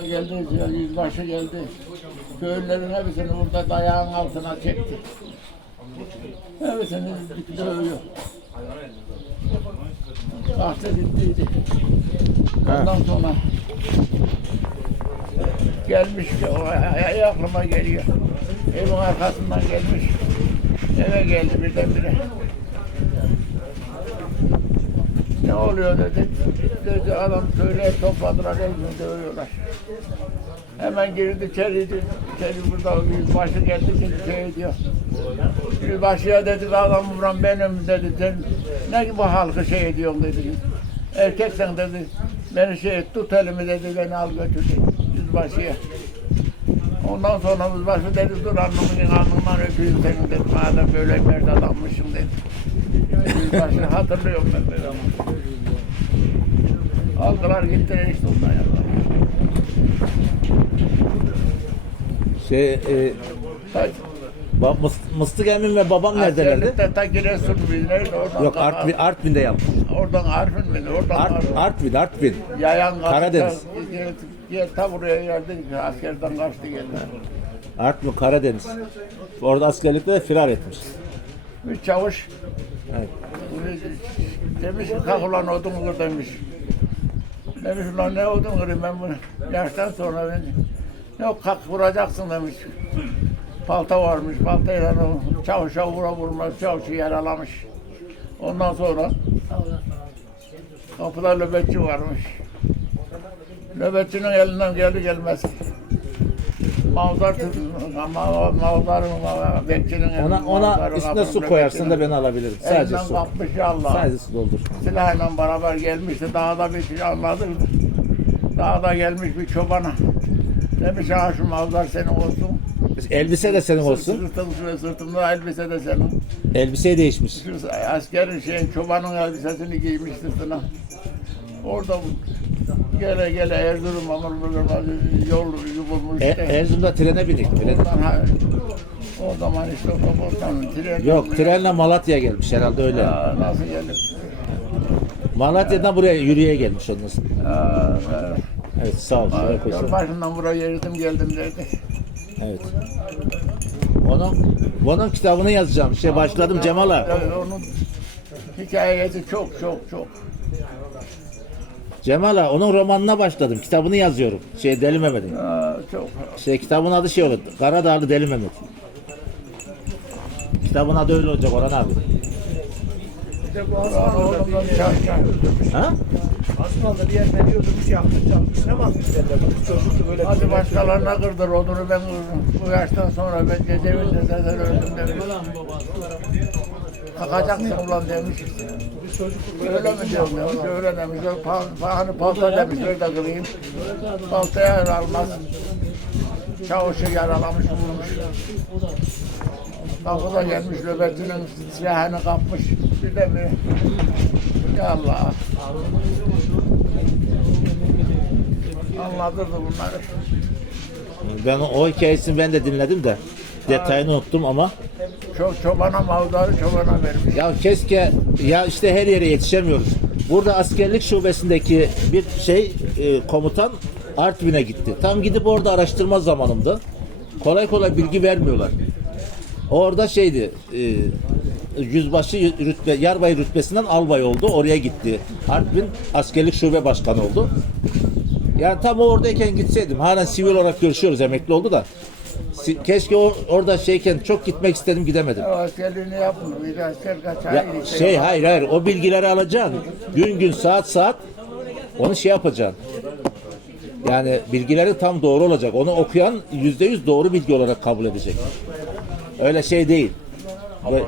Geldi, yüzbaşı geldi. Köylülerin hepsini burada dayağın altına çekti. Hepsini dövüyor. Kalktı gittiydi. Ondan sonra gelmiş, o aklıma geliyor. Evin arkasından gelmiş. Eve geldi birdenbire. Ne oluyor dedi. Dedi adam köylüye topladılar hepsini dövüyorlar. Hemen girdi içeriydi. İçeri burada yüzbaşı geldi şimdi şey diyor. Yüzbaşıya dedi adam vuran benim dedi. Sen ne bu halkı şey ediyorsun dedi. Erkeksen dedi. Beni şey tut elimi dedi beni al götür dedi. Yüzbaşıya. Ondan sonra yüzbaşı dedi dur alnımın alnından öpeyim seni dedi. Madem böyle merd adammışım dedi. Yüzbaşı hatırlıyorum ben böyle ama. Aldılar gittiler işte ondan yanına. Şey, e, Taş- ba- Mıs- Mıstık Emin ve babam neredelerdi? Askerlikte ta Giresun oradan Yok Artvin, Artvin'de yapmış. Oradan Arfin miydi? Oradan Art. Artvin, Artvin. Yayan kaçtı. Karadeniz. Gel ta buraya geldi ki askerden kaçtı geldi. Artvin, Karadeniz. Orada askerlikte de firar etmiş. Bir çavuş Evet. demiş ki kalk ulan odun kır demiş. Demiş ulan ne odun kırayım ben bunu. Yaştan sonra ben yok kalk vuracaksın demiş. Palta varmış. Paltayla çavuşa vura vurma çavuşu yaralamış. Ondan sonra kapıda nöbetçi varmış. Nöbetçinin elinden geldi gelmez. Mavzar Mavzar'ın bekçinin Ona, ona üstüne su koyarsın da ben alabilirim. Sadece su. kapmış Allah. Sadece su doldur. Silahla beraber gelmişti. Dağda bir şey anladık. Dağda gelmiş bir çobana. Demiş ha şu mavzar senin olsun. Elbise de senin olsun. Sırtın ve sırtımda elbise de senin. Elbise değişmiş. Askerin şeyin çobanın elbisesini giymiş sırtına. Orada gele gele Erzurum amur yol bulmuş. E, işte. Erzurum'da trene bindik. Trene. Oradan ha- o zaman işte otobüsten tren. Yok trenle Malatya gelmiş herhalde öyle. Ya, nasıl gelir? Malatya'dan buraya yürüye gelmiş. Ya, evet. Evet sağ ol. Yol başından buraya yürüdüm geldim derdi. Evet. Onun, onun kitabını yazacağım. Şey başladım Cemal'a. Onun hikayesi çok çok çok. Cemal'a onun romanına başladım. Kitabını yazıyorum. Şey Deli Mehmet'in. Aa, çok. Şey kitabın adı şey olur. Karadağlı Deli Mehmet. Kitabın adı öyle olacak Orhan abi. Ha? Asmalda bir yer veriyordu, bir şey yapmış. Ne mantık derler. Çocuktu böyle. Hadi başkalarına kırdır odunu ben kırdım. Bu yaştan sonra ben cezaevinde zaten öldüm demiş. Kalkacaksın ulan demiş. Öyle mi diyorum demiş. Öyle demiş. Pa, pa, hani palta demiş. Öyle de kırayım. Paltaya yer almaz. Çavuşu yaralamış vurmuş. Kapıda gelmiş nöbetçinin silahını kapmış. Bir de mi? Ya Allah. Anladırdı bunları. Ben o, o hikayesini ben de dinledim de detayını unuttum ama Çok çobana mavdarı çobana vermiş. ya keşke ya işte her yere yetişemiyoruz. Burada askerlik şubesindeki bir şey e, komutan Artvin'e gitti. Tam gidip orada araştırma zamanımdı. Kolay kolay bilgi vermiyorlar. Orada şeydi e, yüzbaşı rütbe, yarbay rütbesinden albay oldu. Oraya gitti. Artvin askerlik şube başkanı oldu. Yani tam oradayken gitseydim. Halen sivil olarak görüşüyoruz. Emekli oldu da. Si- Keşke o, orada şeyken çok gitmek istedim gidemedim. O askerliğini yapmıyor. Bir asker kaçar. Ya, şey hayır hayır o bilgileri alacaksın. Gün gün saat saat onu şey yapacaksın. Yani bilgileri tam doğru olacak. Onu okuyan yüzde yüz doğru bilgi olarak kabul edecek. Öyle şey değil. Böyle,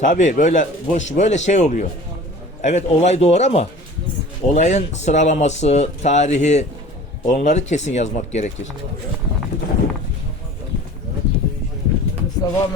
tabii böyle boş böyle şey oluyor. Evet olay doğru ama olayın sıralaması, tarihi onları kesin yazmak gerekir. Mustafa